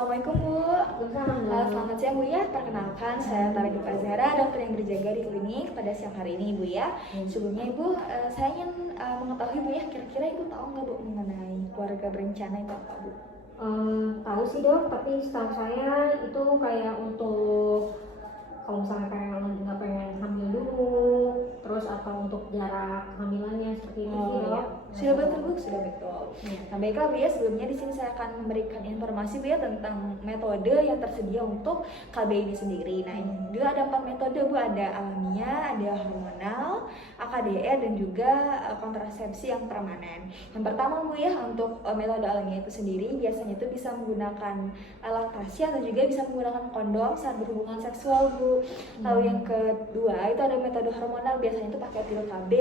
Assalamualaikum Bu. Selamat siang Bu ya. Perkenalkan saya Tarik Azhara, dokter yang berjaga di klinik pada siang hari ini Bu ya. Sebelumnya Ibu, saya ingin mengetahui Bu ya, kira-kira Ibu tahu nggak Bu mengenai keluarga berencana itu apa Bu? Tahu sih dok, tapi setahu saya itu kayak untuk kalau misalnya nggak pengen hamil dulu, terus atau untuk jarak kehamilannya seperti itu sih dok. Sudah betul Bu, sudah betul. Nah baiklah Bu ya, sebelumnya di sini saya akan memberikan informasi Bu ya tentang metode yang tersedia untuk KB ini sendiri. Nah ini juga ada 4 metode Bu, ada alamiah, ada hormonal, AKDR dan juga kontrasepsi yang permanen. Yang pertama Bu ya, untuk metode alamiah itu sendiri biasanya itu bisa menggunakan laktasi atau juga bisa menggunakan kondom saat berhubungan seksual Bu. Lalu yang kedua itu ada metode hormonal, biasanya itu pakai pil KB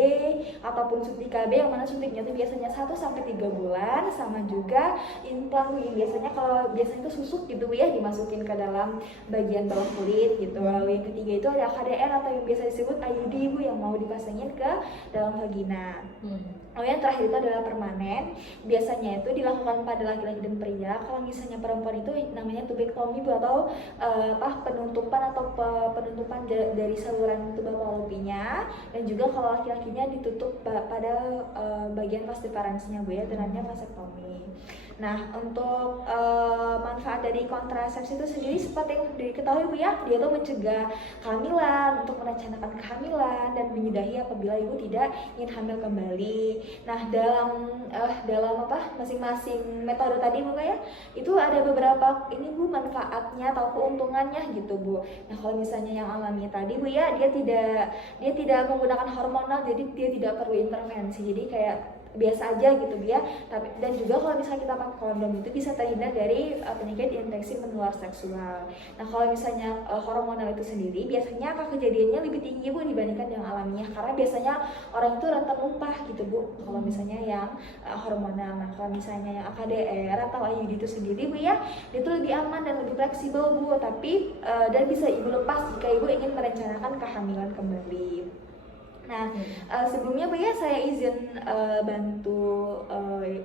ataupun suntik KB, yang mana suntiknya itu biasanya 1-3 bulan, sama juga implan Bu, yang biasanya kalau biasanya itu susuk gitu Bu ya, dimasukin ke dalam bagian bawah kulit gitu. Lalu yang ketiga itu ada KDR atau yang biasa disebut IUD Bu, yang mau dipasangin ke dalam vagina. Lalu yang terakhir itu adalah permanen, biasanya itu dilakukan pada laki-laki dan pria. Kalau misalnya perempuan itu namanya tubektomi Bu, atau penutupan penutupan dari saluran tuba falopinya, dan juga kalau laki-lakinya ditutup pada bagian vas deferensnya Bu ya, namanya vasektomi. Nah untuk manfaat dari kontrasepsi itu sendiri seperti yang diketahui Bu ya, dia tuh mencegah kehamilan, untuk merencanakan kehamilan dan menyudahi apabila ibu tidak ingin hamil kembali. Nah dalam masing-masing metode tadi Bu ya, itu ada beberapa ini Bu manfaatnya atau keuntungannya gitu Bu. Nah kalau misalnya yang alami tadi Bu ya, dia tidak menggunakan hormonal, jadi dia tidak perlu intervensi, jadi kayak biasa aja gitu ya. Tapi dan juga kalau misalnya kita pakai kondom itu bisa terhindar dari penyakit infeksi menular seksual. Nah kalau misalnya hormonal itu sendiri biasanya angka kejadiannya lebih tinggi Bu dibandingkan yang alamiah, karena biasanya orang itu rentan lupa gitu Bu kalau misalnya yang hormonal. Nah kalau misalnya yang AKDR atau IUD itu sendiri Bu ya, itu lebih aman dan lebih fleksibel Bu, tapi dan bisa ibu lepas jika ibu ingin merencanakan kehamilan kembali. Nah, sebelumnya Bu ya, saya izin bantu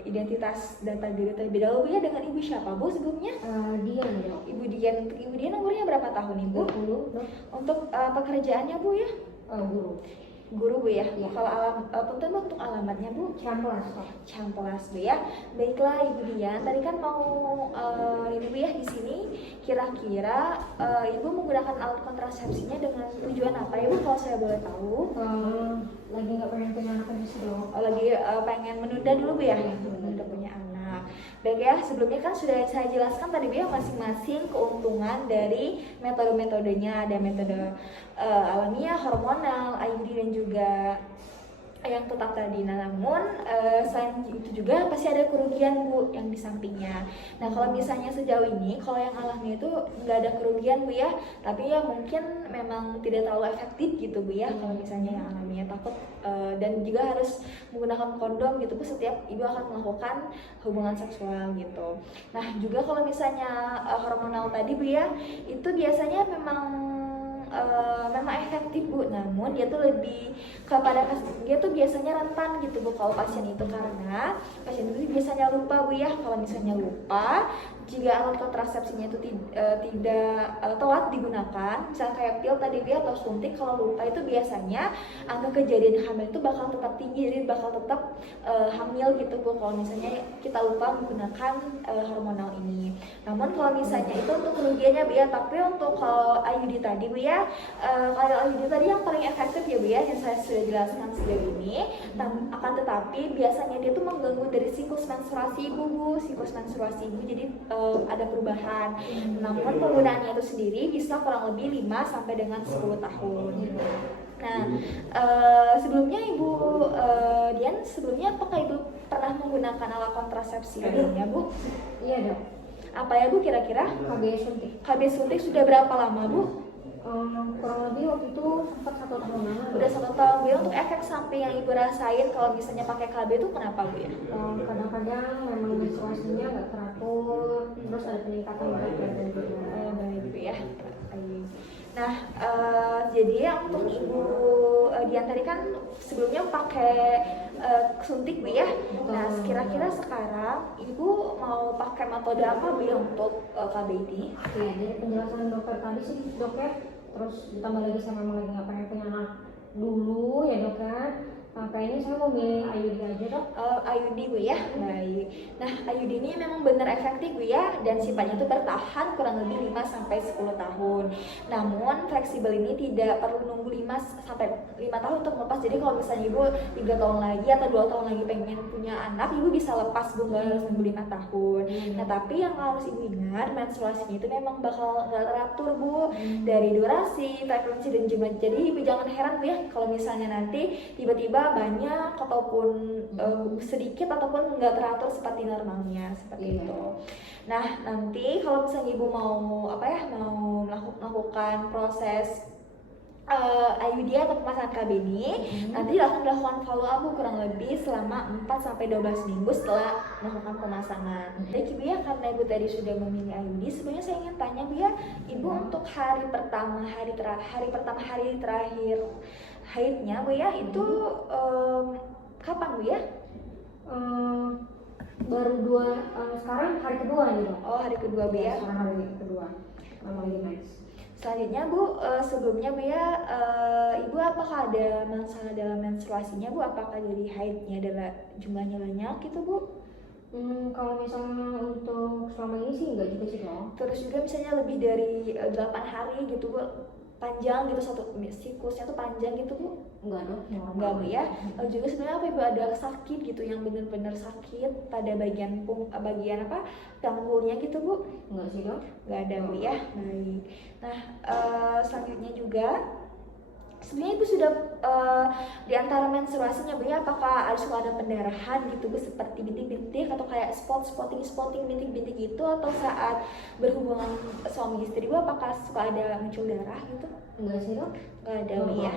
identitas data diri terlebih dahulu Bu ya. Dengan Ibu siapa Bu sebelumnya? Dian dok. Ibu Dian. Untuk Ibu Dian umurnya berapa tahun Ibu? 20 dok. Untuk pekerjaannya Bu ya? Guru Bu ya. Ya. Kalau punten Bu untuk alamatnya Bu? Ciamplas dok. Ciamplas Bu ya. Baiklah Ibu Dian, tadi kan mau ini Bu ya, di sini kira-kira Ibu menggunakan alat kontrasepsinya dengan tujuan apa Ibu kalau saya boleh tahu? Lagi nggak pengen punya anak lagi sih dok. Lagi pengen menunda dulu Bu ya, menunda punya anak. Baik ya, sebelumnya kan sudah saya jelaskan tadi Bu ya masing-masing keuntungan dari metode-metodenya. Ada metode alamiah, hormonal, IUD dan juga yang tetap tadi. Nah namun selain itu juga pasti ada kerugian Bu yang di sampingnya. Nah kalau misalnya sejauh ini kalau yang alami itu nggak ada kerugian Bu ya, tapi ya mungkin memang tidak terlalu efektif gitu Bu ya kalau misalnya yang alaminya, takut dan juga harus menggunakan kondom gitu Bu setiap ibu akan melakukan hubungan seksual gitu. Nah juga kalau misalnya hormonal tadi Bu ya, itu biasanya memang efektif Bu, namun dia tuh lebih kepada dia tuh biasanya rentan gitu Bu kalau pasien itu, karena pasien itu biasanya lupa Bu ya. Kalau misalnya lupa, jika alat kontrasepsinya itu tidak telat digunakan, misalnya kayak pil tadi Bu atau suntik, kalau lupa itu biasanya angka kejadian hamil itu bakal tetap tinggi, jadi bakal tetap hamil gitu Bu kalau misalnya kita lupa menggunakan hormonal ini. Namun kalau misalnya itu untuk kerugiannya Bu ya, tapi untuk kalau IUD tadi Bu ya, kalau IUD tadi yang paling efektif ya Bu ya, yang saya sudah jelaskan sejauh ini. Akan tetapi biasanya dia tuh mengganggu dari siklus menstruasi ibu Bu, siklus menstruasi ibu, jadi ada perubahan. Namun penggunaannya itu sendiri bisa kurang lebih 5 sampai dengan 10 tahun. Nah, sebelumnya Ibu Dian, sebelumnya apakah Ibu pernah menggunakan alat kontrasepsi sebelumnya Bu? Iya dok. Apa ya Bu kira-kira? KB suntik. KB suntik sudah berapa lama Bu? Kurang lebih waktu itu sempat 1 tahun lalu. Udah 1 tahun Bu ya. Untuk efek samping yang Ibu rasain kalau misalnya pakai KB itu kenapa Bu ya? Kadang-kadang memang menstruasinya nggak teratur, terus ada peningkatan berat badan juga. Baik Bu ya. Nah, jadi ya untuk ibu Dian tadi kan sebelumnya pakai suntik Bu ya. Nah, kira-kira sekarang ibu mau pakai metode apa Bu ya untuk KB ini? Iya, dari penjelasan dokter tadi sih dok ya, terus ditambah lagi saya memang lagi nggak pengen punya anak dulu ya dok ya. Nah, kayaknya saya mau milih IUD aja dok. IUD Bu ya, baik. Nah, IUD ini memang benar efektif Bu ya, dan sifatnya itu bertahan kurang lebih 5-10 tahun. Namun fleksibel ini tidak perlu nunggu 5 tahun untuk melepas. Jadi kalau misalnya ibu 3 tahun lagi atau 2 tahun lagi pengen punya anak, ibu bisa lepas Bu, nggak harus nunggu 5 tahun. Nah, tapi yang harus ibu ingat, menstruasinya itu memang bakal nggak teratur Bu, dari durasi, frekuensi, dan jumlah. Jadi ibu jangan heran Bu ya kalau misalnya nanti tiba-tiba banyak ataupun sedikit ataupun nggak teratur seperti normalnya seperti itu. Nah, nanti kalau misalnya ibu mau mau melakukan proses IUD atau pemasangan KB ini, nanti akan dilakukan follow up kurang lebih selama 4-12 minggu setelah melakukan pemasangan. Jadi Bu ya, karena ibu tadi sudah memilih IUD, sebenarnya saya ingin tanya Bu ya, ibu untuk hari terakhir haidnya Bu ya, itu kapan Bu ya? Baru sekarang hari kedua nih dok. Oh, hari kedua Bu ya. Sekarang hari kedua, lagi next. Selanjutnya Bu, sebelumnya Bu ya, ibu apakah ada masalah dalam menstruasinya Bu? Apakah dari haidnya adalah jumlahnya banyak gitu Bu? Kalau misalnya untuk selama ini sih enggak juga sih dok. Terus juga misalnya lebih dari 8 hari gitu Bu, panjang gitu, satu siklusnya tuh panjang gitu Bu? Enggak dok, Enggak Bu ya. Lalu juga sebenarnya apa ibu ada sakit gitu yang benar-benar sakit pada bagian panggulnya gitu Bu? Enggak sih dok. Enggak ada Bu ya. Baik. Nah, selanjutnya juga sebenarnya ibu sudah di antara menstruasinya Bu ya, apakah ada pendarahan gitu Bu, seperti bintik-bintik atau kayak spotting bintik-bintik gitu, atau saat berhubungan suami istri Bu apakah suka ada muncul darah gitu? Enggak sih dok. Enggak ada Bu ya.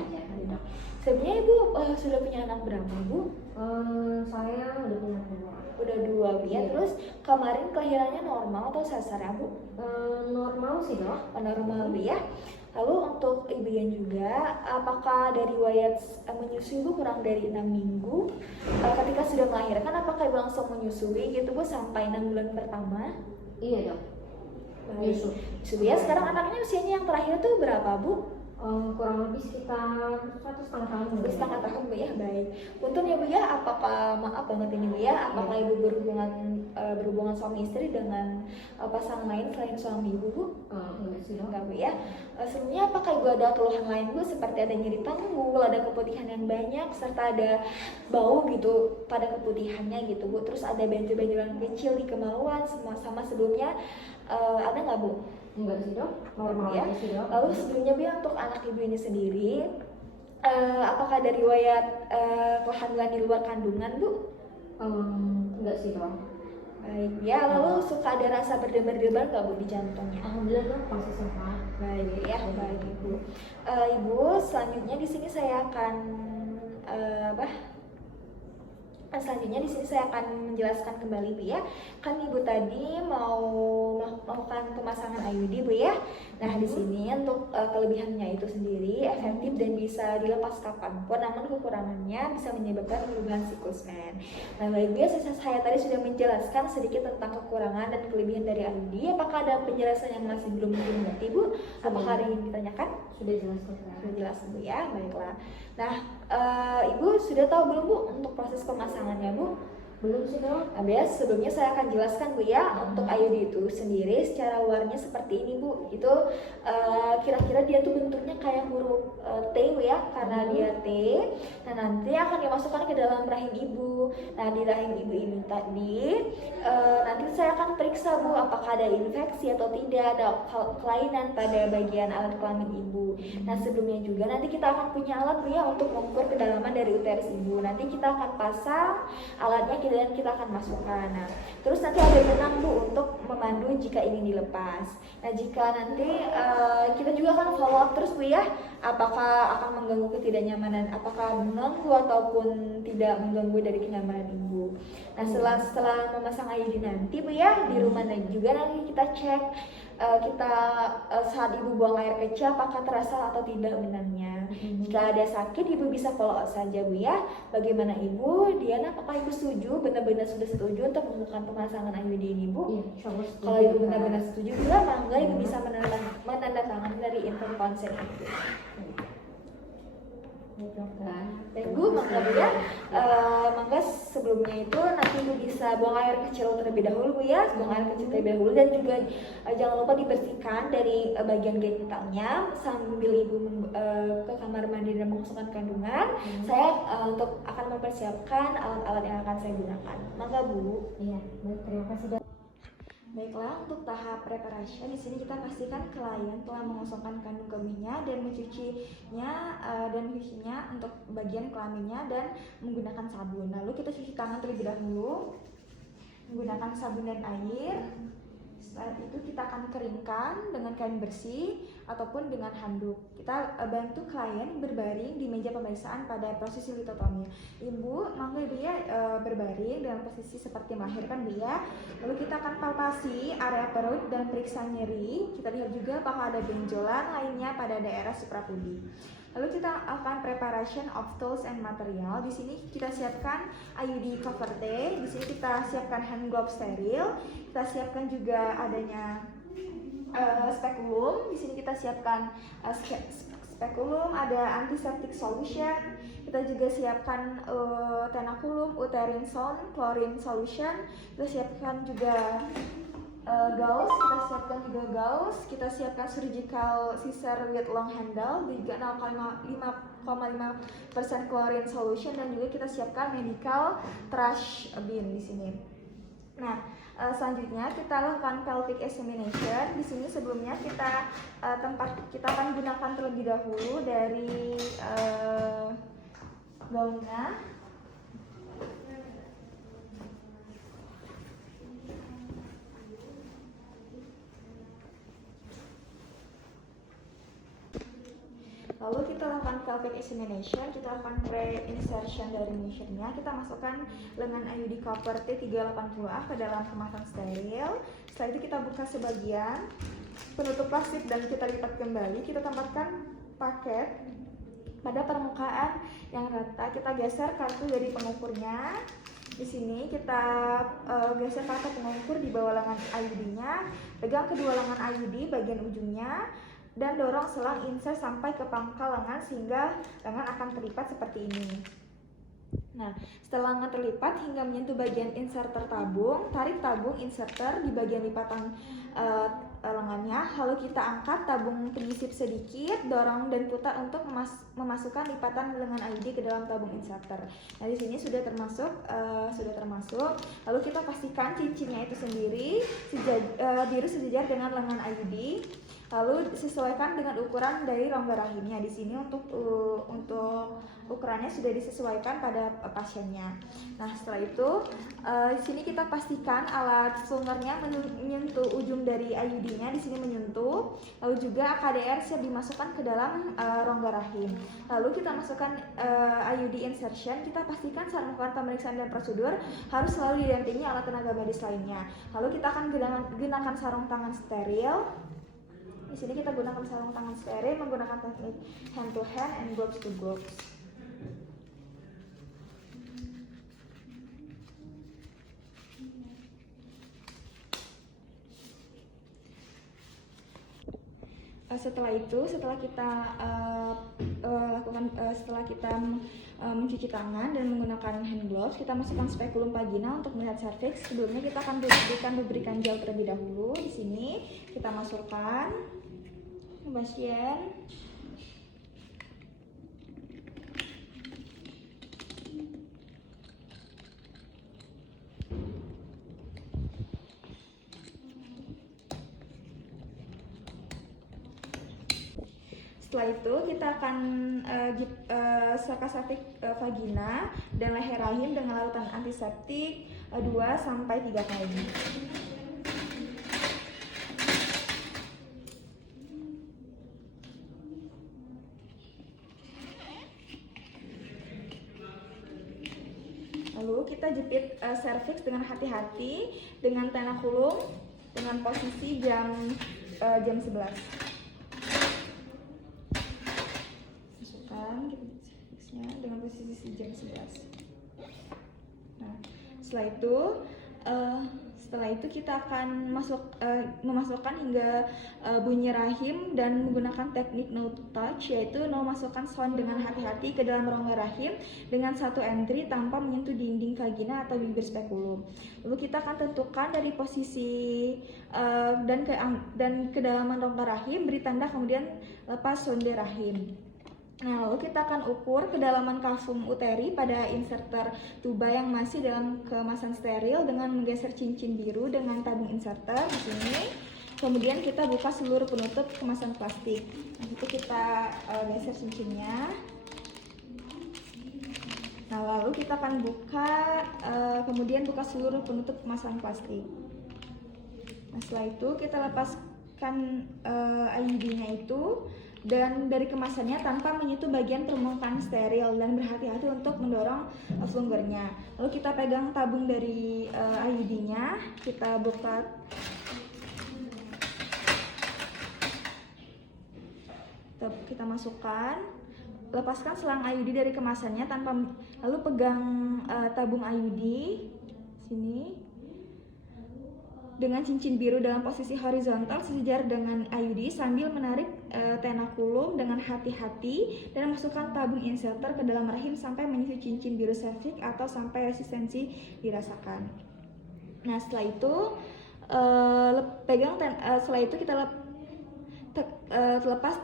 Dok. Sebenarnya ibu sudah punya anak berapa Bu? Saya udah punya 2. Udah 2 Bu ya. Terus kemarin kelahirannya normal atau sesar ya Bu? Normal sih dok. Normal Bu ya. Lalu untuk ibu Dian juga, apakah dari riwayat menyusui Bu kurang dari 6 minggu? Ketika sudah melahirkan, apakah ibu langsung menyusui gitu Bu sampai 6 bulan pertama? Iya dok. Baik. Nyusui ya. Sekarang anaknya usianya yang terakhir tuh berapa Bu? Kurang lebih sekitar 1,5 tahun. 1,5 tahun Bu ya. Baik. Punten ya Bu ya, apakah, maaf banget ini Bu ya, apakah ibu berhubungan suami istri dengan pasangan lain selain suami ibu Bu? Enggak sih dok. Enggak Bu ya. Sebelumnya apakah ibu ada keluhan lain Bu, seperti ada nyeri panggul, ada keputihan yang banyak, serta ada bau gitu pada keputihannya gitu Bu, terus ada benjol-benjolan kecil di kemaluan sama sebelumnya, ada nggak Bu? Enggak sih dok, normal Ya. aja sih dok. Lalu sebelumnya Bu, untuk anak ibu ini sendiri, apakah ada riwayat kehamilan di luar kandungan Bu? Enggak sih dok. Baik ya. Lalu suka ada rasa berdebar-debar nggak Bu di jantungnya? Alhamdulillah dok, masih sehat. Baik ya, baik Ibu. Ibu, selanjutnya di sini saya akan selanjutnya di sini saya akan menjelaskan kembali Bu ya. Kan Ibu tadi mau melakukan pemasangan IUD Bu ya. Nah, di sini untuk kelebihannya itu sendiri efektif dan bisa dilepas kapanpun, namun kekurangannya bisa menyebabkan perubahan siklus men. Nah, baik Bu ya, saya tadi sudah menjelaskan sedikit tentang kekurangan dan kelebihan dari IUD. Apakah ada penjelasan yang masih belum dimengerti Bu? Apakah ada yang ditanyakan? Sudah jelas kok. Sudah jelas Bu ya, baiklah. Nah, Ibu sudah tahu belum Bu untuk proses pemasangannya Bu? Belum sih dok. Nah, sebelumnya saya akan jelaskan Bu ya, untuk IUD itu sendiri secara luarnya seperti ini Bu. Itu kira-kira dia tuh bentuknya kayak huruf T Bu ya, karena dia T. Nah, nanti akan dimasukkan ke dalam rahim ibu. Nah, di rahim ibu ini tadi nanti saya akan periksa Bu apakah ada infeksi atau tidak, ada kelainan pada bagian alat kelamin ibu. Nah, sebelumnya juga nanti kita akan punya alat Bu ya untuk mengukur kedalaman dari uterus ibu. Nanti kita akan pasang alatnya dan kita akan masukkan. Nah, terus nanti ada benang Bu untuk memandu jika ingin dilepas. Nah, jika nanti kita juga akan follow up terus Bu ya, apakah akan mengganggu ketidaknyamanan, apakah mengganggu ataupun tidak mengganggu dari kenyamanan Ibu. Nah, setelah memasang IUD nanti Bu ya, di rumah juga nanti kita cek saat Ibu buang air kecil apakah terasa atau tidak benangnya. Jika ada sakit, Ibu bisa follow up saja Bu ya. Bagaimana Ibu? Diana, apakah Ibu setuju, benar-benar sudah setuju untuk melakukan pemasangan IUD ini Bu? Iya, insya Allah setuju. Kalau Ibu benar-benar setuju juga, mangga Ibu bisa menandatangani dari info konsen itu. Baik Bu, mangga Bu ya. Mangga sebelumnya itu nanti Ibu bisa buang air kecil terlebih dahulu Bu ya, buang air kecil terlebih dahulu, dan juga jangan lupa dibersihkan dari bagian genitalnya sambil Ibu ke kamar mandi dan mengosongkan kandungan. Saya untuk akan mempersiapkan alat-alat yang akan saya gunakan. Mangga Bu. Iya, baik, terima kasih Dok. Baiklah, untuk tahap preparation di sini kita pastikan klien telah mengosongkan kandung kemihnya dan mencucinya untuk bagian kelaminnya dan menggunakan sabun. Lalu kita cuci tangan terlebih dahulu menggunakan sabun dan air. Setelah itu kita akan keringkan dengan kain bersih ataupun dengan handuk. Kita bantu klien berbaring di meja pemeriksaan pada posisi litotomi. Ibu, mangga Ibu ya berbaring dengan posisi seperti melahirkan Bu ya. Lalu kita akan palpasi area perut dan periksa nyeri. Kita lihat juga apakah ada benjolan lainnya pada daerah suprapudi. Lalu kita akan preparation of tools and material. Di sini kita siapkan IUD cover T. Di sini kita siapkan hand glove steril. Kita siapkan juga adanya speculum. Di sini kita siapkan speculum, ada antiseptic solution. Kita juga siapkan tenaculum, uterine sound, chlorine solution. Kita siapkan juga gauze, kita siapkan surgical scissor with long handle, juga 0,5% chlorine solution, dan juga kita siapkan medical trash bin di sini. Nah, selanjutnya kita lakukan pelvic examination. Di sini sebelumnya kita akan gunakan terlebih dahulu dari gaunnya. Lalu kita lakukan pelvic examination, kita lakukan pre-insertion dari measure-nya. Kita masukkan lengan IUD copper T380A ke dalam kemasan steril. Setelah itu kita buka sebagian penutup plastik dan kita lipat kembali. Kita tempatkan paket pada permukaan yang rata. Kita geser kartu dari pengukurnya. Di sini kita geser kartu pengukur di bawah lengan IUD-nya. Pegang kedua lengan IUD bagian ujungnya dan dorong selang insert sampai ke pangkal lengan sehingga lengan akan terlipat seperti ini. Nah, setelah lengan terlipat hingga menyentuh bagian inserter tabung, tarik tabung inserter di bagian lipatan lengannya, lalu kita angkat tabung penyisip sedikit, dorong dan putar untuk memasukkan lipatan lengan IUD ke dalam tabung inserter. Nah, di sini sudah termasuk. Lalu kita pastikan cincinnya itu sendiri sejajar dengan lengan IUD. Lalu disesuaikan dengan ukuran dari rongga rahimnya. Di sini untuk ukurannya sudah disesuaikan pada pasiennya. Nah, setelah itu di sini kita pastikan alat sungernya menyentuh ujung dari IUD-nya. Di sini menyentuh. Lalu juga KDR siap dimasukkan ke dalam rongga rahim. Lalu kita masukkan IUD insertion. Kita pastikan saat melakukan pemeriksaan dan prosedur harus selalu didampingi alat tenaga medis lainnya. Lalu kita akan gunakan sarung tangan steril. Di sini kita gunakan sarung tangan steril menggunakan teknik hand to hand and gloves to gloves. Setelah kita mencuci tangan dan menggunakan hand gloves, kita masukkan speculum vaginal untuk melihat cervix. Sebelumnya kita akan lubrikan gel terlebih dahulu. Di sini kita masukkan pasien. setelah itu kita akan saka-safik vagina dan leher rahim dengan larutan antiseptik 2-3 kali. Lalu kita jepit serviks dengan hati-hati dengan tenakulum dengan posisi jam 11. Masukkan serviksnya dengan posisi jam 11. Nah, setelah itu kita akan memasukkan hingga bunyi rahim dan menggunakan teknik no touch, yaitu memasukkan sound dengan hati-hati ke dalam rongga rahim dengan satu entry tanpa menyentuh dinding vagina atau bibir spekulum. Lalu kita akan tentukan dari posisi dan kedalaman rongga rahim, beri tanda kemudian lepas sonde rahim. Nah, lalu kita akan ukur kedalaman kavum uteri pada inserter tuba yang masih dalam kemasan steril dengan menggeser cincin biru dengan tabung inserter di sini. Kemudian kita buka seluruh penutup kemasan plastik. Nah, itu kita geser cincinnya. Nah, lalu kita akan kemudian buka seluruh penutup kemasan plastik. Nah, setelah itu kita lepaskan IUD-nya itu dan dari kemasannya tanpa menyentuh bagian permukaan steril dan berhati-hati untuk mendorong flungernya. Lalu kita pegang tabung dari IUD-nya, kita buka, kita masukkan, lepaskan selang IUD dari kemasannya lalu pegang tabung IUD sini dengan cincin biru dalam posisi horizontal sejajar dengan IUD sambil menarik tenakulum dengan hati-hati dan masukkan tabung inserter ke dalam rahim sampai menyentuh cincin biru serviks atau sampai resistensi dirasakan. Nah, setelah itu kita lepas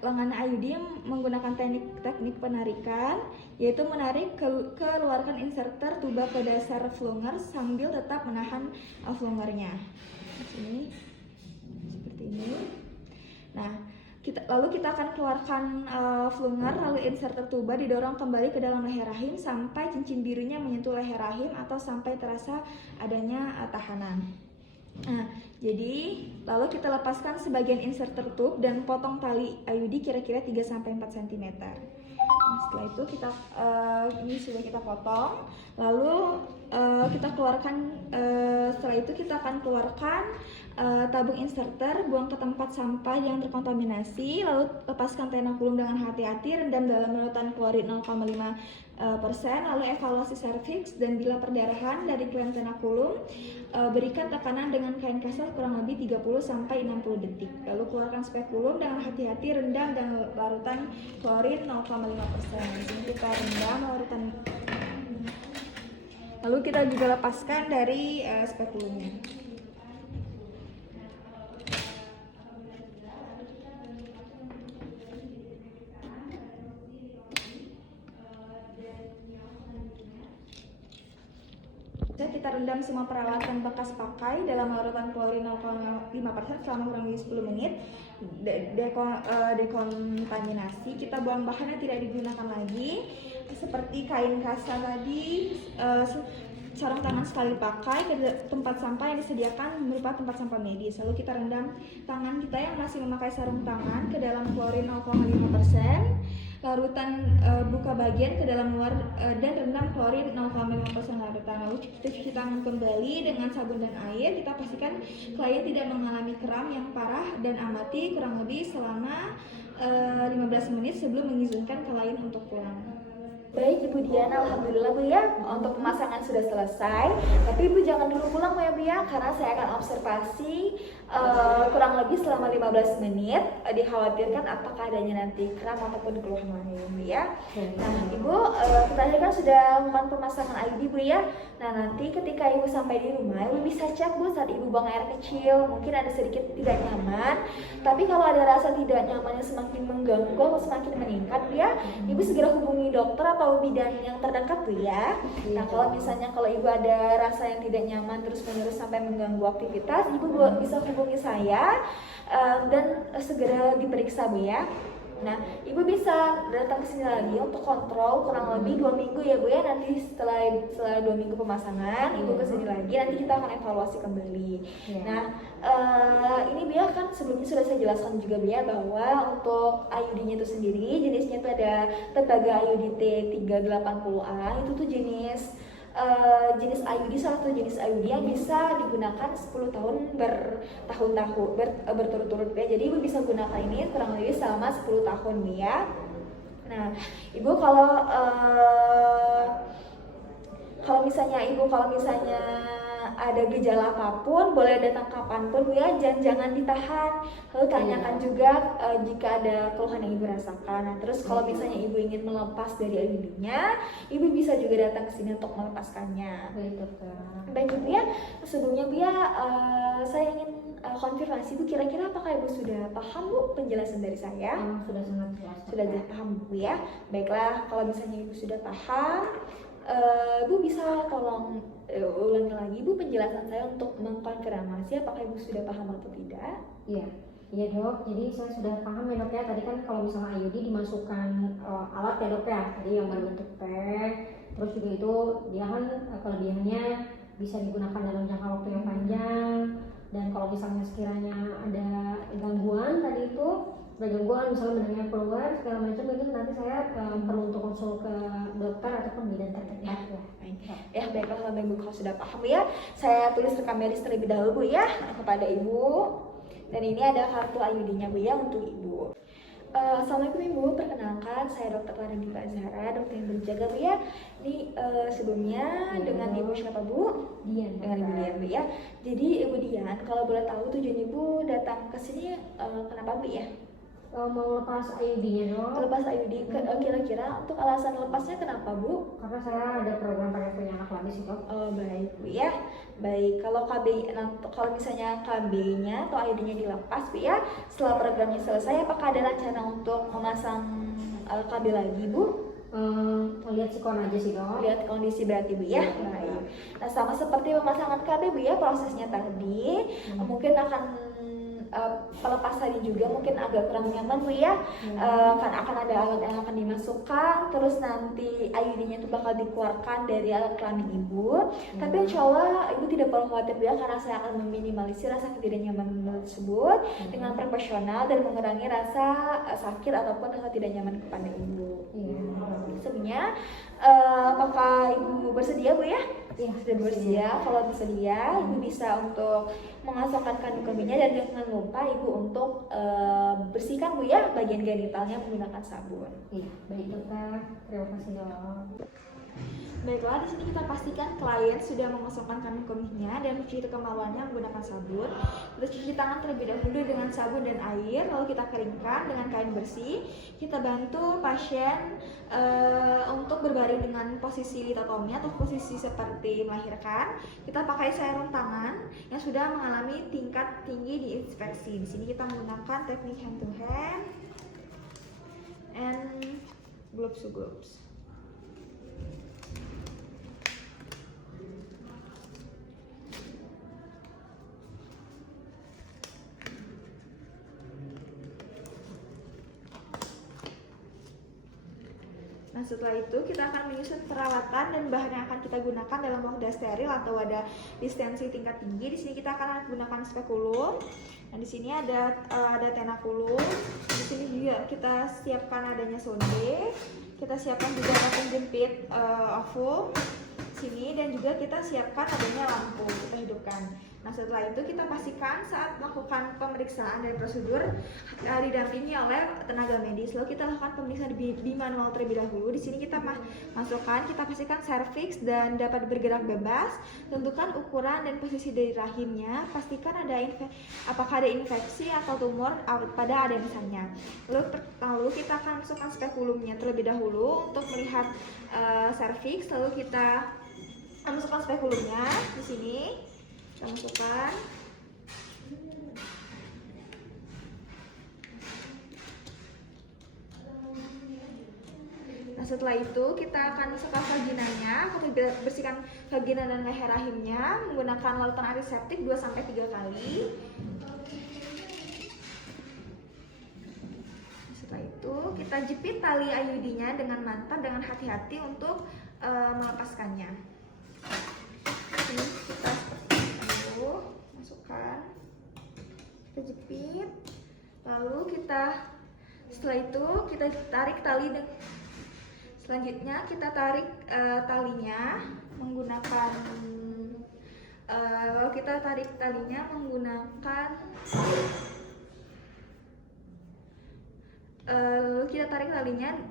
lengan IUD menggunakan teknik penarikan, yaitu menarik keluarkan inserter tuba ke dasar flunger sambil tetap menahan flungernya. Sini seperti ini. Nah, lalu kita akan keluarkan flunger, lalu inserter tuba didorong kembali ke dalam leher rahim sampai cincin birunya menyentuh leher rahim atau sampai terasa adanya tahanan. Nah, jadi lalu kita lepaskan sebagian inserter tube dan potong tali IUD kira-kira 3-4 cm. Nah, setelah itu ini sudah kita potong. Lalu setelah itu kita akan keluarkan tabung inserter, buang ke tempat sampah yang terkontaminasi, lalu lepaskan tenakulum dengan hati-hati, rendam dalam larutan klorid 0,5%, lalu evaluasi serviks, dan bila perdarahan dari klaim tenakulum, berikan tekanan dengan kain kasar kurang lebih 30-60 detik. Lalu keluarkan spekulum dengan hati-hati, rendam dan larutan klorid 0,5%. Di sini kita rendam larutan. Lalu kita juga lepaskan dari spekulumnya. Kita rendam semua peralatan bekas pakai dalam larutan klorin 0,5% selama kurang lebih 10 menit. Dekontaminasi, kita buang bahan yang tidak digunakan lagi seperti kain kasar tadi, sarung tangan sekali pakai ke tempat sampah yang disediakan berupa tempat sampah medis. Lalu kita rendam tangan kita yang masih memakai sarung tangan ke dalam klorin 0,5%, larutan buka bagian ke dalam luar dan rendam klorin 0,5% larutan. Lalu kita cuci tangan kembali dengan sabun dan air. Kita pastikan klien tidak mengalami kram yang parah dan amati kurang lebih selama 15 menit sebelum mengizinkan klien untuk pulang. Baik Ibu Diana, alhamdulillah Bu ya, untuk pemasangan sudah selesai. Tapi Ibu jangan dulu pulang ya Bu ya, karena saya akan observasi kurang lebih selama 15 menit. Dikhawatirkan apakah adanya nanti kram ataupun keluhan lain Bu ya. Nah Ibu, tadi kan sudah melakukan pemasangan IUD Bu ya. Nah nanti ketika Ibu sampai di rumah, Ibu bisa cek Bu saat Ibu buang air kecil, mungkin ada sedikit tidak nyaman. Tapi kalau ada rasa tidak nyamannya semakin mengganggu atau semakin meningkat Bu ya, Ibu segera hubungi dokter atau bidan yang terdekat tuh ya. Nah kalau misalnya kalau Ibu ada rasa yang tidak nyaman terus menerus sampai mengganggu aktivitas, Ibu bisa hubungi saya dan segera diperiksa Bu ya. Nah, Ibu bisa datang ke sini lagi untuk kontrol kurang lebih 2 minggu ya Bu ya. Nanti setelah 2 minggu pemasangan, Ibu ke sini lagi, nanti kita akan evaluasi kembali. Nah, ini Bu ya, kan sebelumnya sudah saya jelaskan juga Bu ya, bahwa untuk IUD-nya itu sendiri jenisnya itu ada Tebaga IUD T380A. Itu tuh jenis IUD, salah satu jenis IUD yang bisa digunakan 10 tahun berturut-turut ya. Jadi Ibu bisa gunakan ini kurang lebih selama 10 tahun ya. Nah, Ibu kalau misalnya ada gejala apapun, boleh datang kapanpun Bu ya, jangan ditahan. Lalu tanyakan juga jika ada keluhan yang Ibu rasakan. Nah, terus kalau misalnya Ibu ingin melepas dari IUD-nya, Ibu bisa juga datang ke sini untuk melepaskannya. Baik Bu ya, sebelumnya Bu ya, saya ingin konfirmasi Bu, kira-kira apakah Ibu sudah paham Bu penjelasan dari saya? Sudah sangat jelas. Sudah paham Bu ya. Baiklah, kalau misalnya Ibu sudah paham, Bu bisa tolong ulangi lagi Bu penjelasan saya untuk mengkonfirmasi apakah Ibu sudah paham atau tidak? Iya Dok, jadi saya sudah paham ya Dok ya. Tadi kan kalau misalnya IUD dimasukkan alat ya Dok ya, tadi yang berbentuk pack, terus juga itu dia kan kelebihannya bisa digunakan dalam jangka waktu yang panjang. Dan kalau misalnya sekiranya ada gangguan tadi itu, misalnya mendengar keluar segala macam, itu nanti saya perlu untuk konsul ke dokter ataupun bidan terdekat ya. Baiklah, kalau Ibu sudah paham ya, saya tulis rekam medis terlebih dahulu Bu ya kepada Ibu. Dan ini ada kartu IUD-nya Bu ya untuk Ibu. Assalamualaikum Ibu, perkenalkan saya Dr. Rani Azhara, dokter yang berjaga Bu ya. Ini sebelumnya dengan Ibu siapa Bu? Dian. Dengan Ibu Dian Bu ya. Jadi Ibu Dian, kalau boleh tahu tujuan Ibu datang ke sini kenapa Bu ya? Mau lepas IUD-nya Dok. Lepas IUD, kira-kira untuk alasan lepasnya kenapa Bu? Karena saya ada program pengen punya anak lagi sih Dok. Oh baik Bu ya. Baik, kalau kalau misalnya KB-nya atau IUD-nya dilepas Bu ya, setelah programnya selesai, apakah ada rencana untuk memasang KB lagi Bu? Lihat sikon aja sih Dok. Lihat kondisi berarti Bu ya. Baik. Nah, sama seperti pemasangan KB Bu ya, prosesnya tadi mungkin akan pelepas tadi juga mungkin agak kurang nyaman Bu ya. Kan akan ada alat yang akan dimasukkan, terus nanti IUD-nya itu bakal dikeluarkan dari alat kelamin Ibu. Tapi insya Allah Ibu tidak perlu khawatir Bu ya, karena saya akan meminimalisir rasa tidak nyaman tersebut dengan profesional dan mengurangi rasa sakit ataupun rasa tidak nyaman kepada Ibu. Sebenarnya apakah Ibu bersedia Bu ya? Iya, sudah bersedia. Kalau bersedia, Ibu bisa untuk memasukkan kandung kemihnya, dan jangan lupa Ibu untuk bersihkan Bu ya bagian genitalnya menggunakan sabun. Iya, baik Dokter. Terima kasih Dok. Baiklah, di sini kita pastikan klien sudah memasukkan kandung kemihnya dan mencuci kemaluannya menggunakan sabun. Kita cuci tangan terlebih dahulu dengan sabun dan air, lalu kita keringkan dengan kain bersih. Kita bantu pasien untuk berbaring dengan posisi litotomi atau posisi seperti melahirkan. Kita pakai serum tangan yang sudah mengalami tingkat tinggi di inspeksi. Di sini kita menggunakan teknik hand to hand and gloves to gloves. Nah, setelah itu kita akan menyusun peralatan dan bahan yang akan kita gunakan dalam wadah steril atau wadah distensi tingkat tinggi. Di sini kita akan gunakan spekulum. Nah, di sini ada tenakulum. Di sini juga kita siapkan adanya sonde. Kita siapkan juga mesin jepit ovum sini, dan juga kita siapkan adanya lampu, kita hidupkan. Nah, setelah itu kita pastikan saat melakukan pemeriksaan dan prosedur didampingi oleh tenaga medis. Lalu kita lakukan pemeriksaan di manual terlebih dahulu. Di sini kita masukkan, kita pastikan serviks dan dapat bergerak bebas. Tentukan ukuran dan posisi dari rahimnya. Pastikan apakah ada infeksi atau tumor pada adenosannya. Lalu kita akan masukkan spekulumnya terlebih dahulu untuk melihat serviks. Lalu kita masukkan spekulumnya di sini. Kita masukkan. Nah, setelah itu kita akan masukkan vaginanya. Kita bersihkan vagina dan leher rahimnya menggunakan larutan antiseptik 2-3 kali. kita jepit tali IUD-nya dengan mantap, dengan hati-hati untuk melepaskannya. Oke, kita seperti itu, masukkan, kita jepit, lalu setelah itu kita tarik tali. Selanjutnya kita tarik talinya menggunakan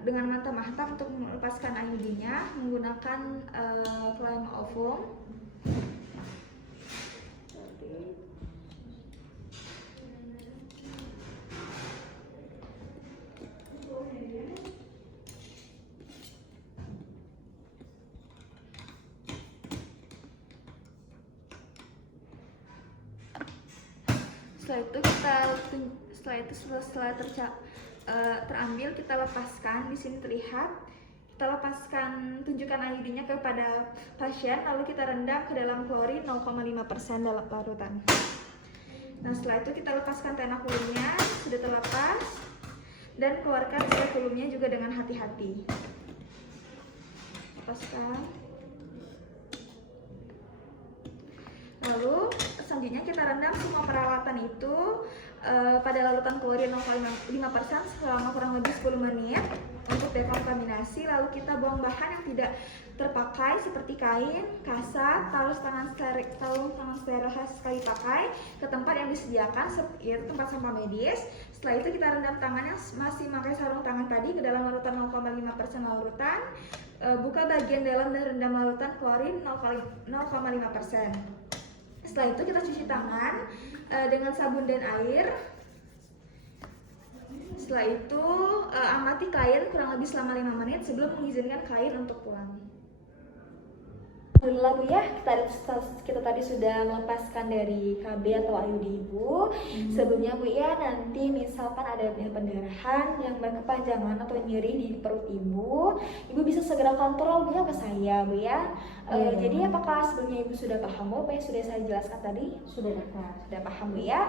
dengan mantap-mantap untuk melepaskan IUD-nya menggunakan clamp of foam. Setelah terambil, kita lepaskan. Di sini terlihat kita lepaskan, tunjukkan IUD-nya kepada pasien, lalu kita rendam ke dalam klorin 0,5% dalam larutan. Nah, setelah itu kita lepaskan tenakulumnya, sudah terlepas, dan keluarkan spekulumnya juga dengan hati-hati. Lepaskan. Lalu selanjutnya kita rendam semua peralatan itu pada larutan klorin 0,5% selama kurang lebih 10 menit untuk dekontaminasi. Lalu kita buang bahan yang tidak terpakai seperti kain, kasa, talus tangan steril sekali pakai ke tempat yang disediakan, yaitu tempat sampah medis. Setelah itu kita rendam tangan yang masih memakai sarung tangan tadi ke dalam larutan 0,5% larutan. Buka bagian dalam dan rendam larutan klorin 0,5%. Setelah itu kita cuci tangan dengan sabun dan air. Setelah itu amati klien kurang lebih selama 5 menit sebelum mengizinkan klien untuk pulang. Alhamdulillah Bu ya, kita tadi sudah melepaskan dari KB atau IUD Ibu. Sebelumnya Bu ya, nanti misalkan ada pendarahan yang berkepanjangan atau nyeri di perut Ibu bisa segera kontrol Bu ya ke saya Bu ya. Jadi apakah sebelumnya Ibu sudah paham Bu apa yang sudah saya jelaskan tadi? Sudah Dokter. Sudah paham Bu ya.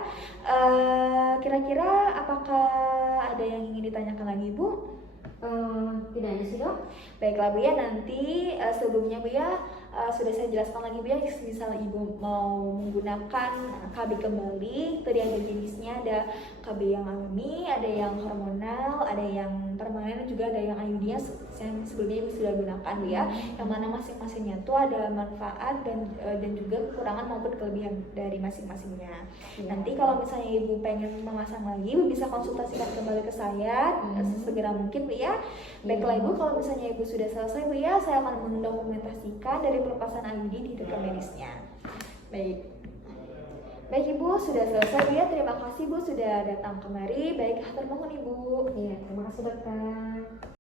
Kira-kira apakah ada yang ingin ditanyakan lagi Bu? Tidak ada sih Dok. Baiklah Bu ya, nanti sebelumnya Bu ya sudah saya jelaskan lagi Bu ya, misalnya Ibu mau menggunakan KB kembali, tadi ada jenisnya, ada KB yang alami, ada yang hormonal, ada yang permanen, dan juga ada yang IUD-nya yang sebelumnya Ibu sudah gunakan Bu ya, yang mana masing-masingnya itu ada manfaat dan juga kekurangan maupun kelebihan dari masing-masingnya. Nanti kalau misalnya Ibu pengen memasang lagi, Ibu bisa konsultasikan kembali ke saya segera mungkin Bu ya. Baiklah Ibu, kalau misalnya Ibu sudah selesai Bu ya, saya akan mendokumentasikan dari pelepasan IUD di rekam medisnya. Baik Ibu, sudah selesai Bu ya. Terima kasih Bu sudah datang kemari. Baik, hatur nuhun Ibu. Iya, terima kasih Dokter.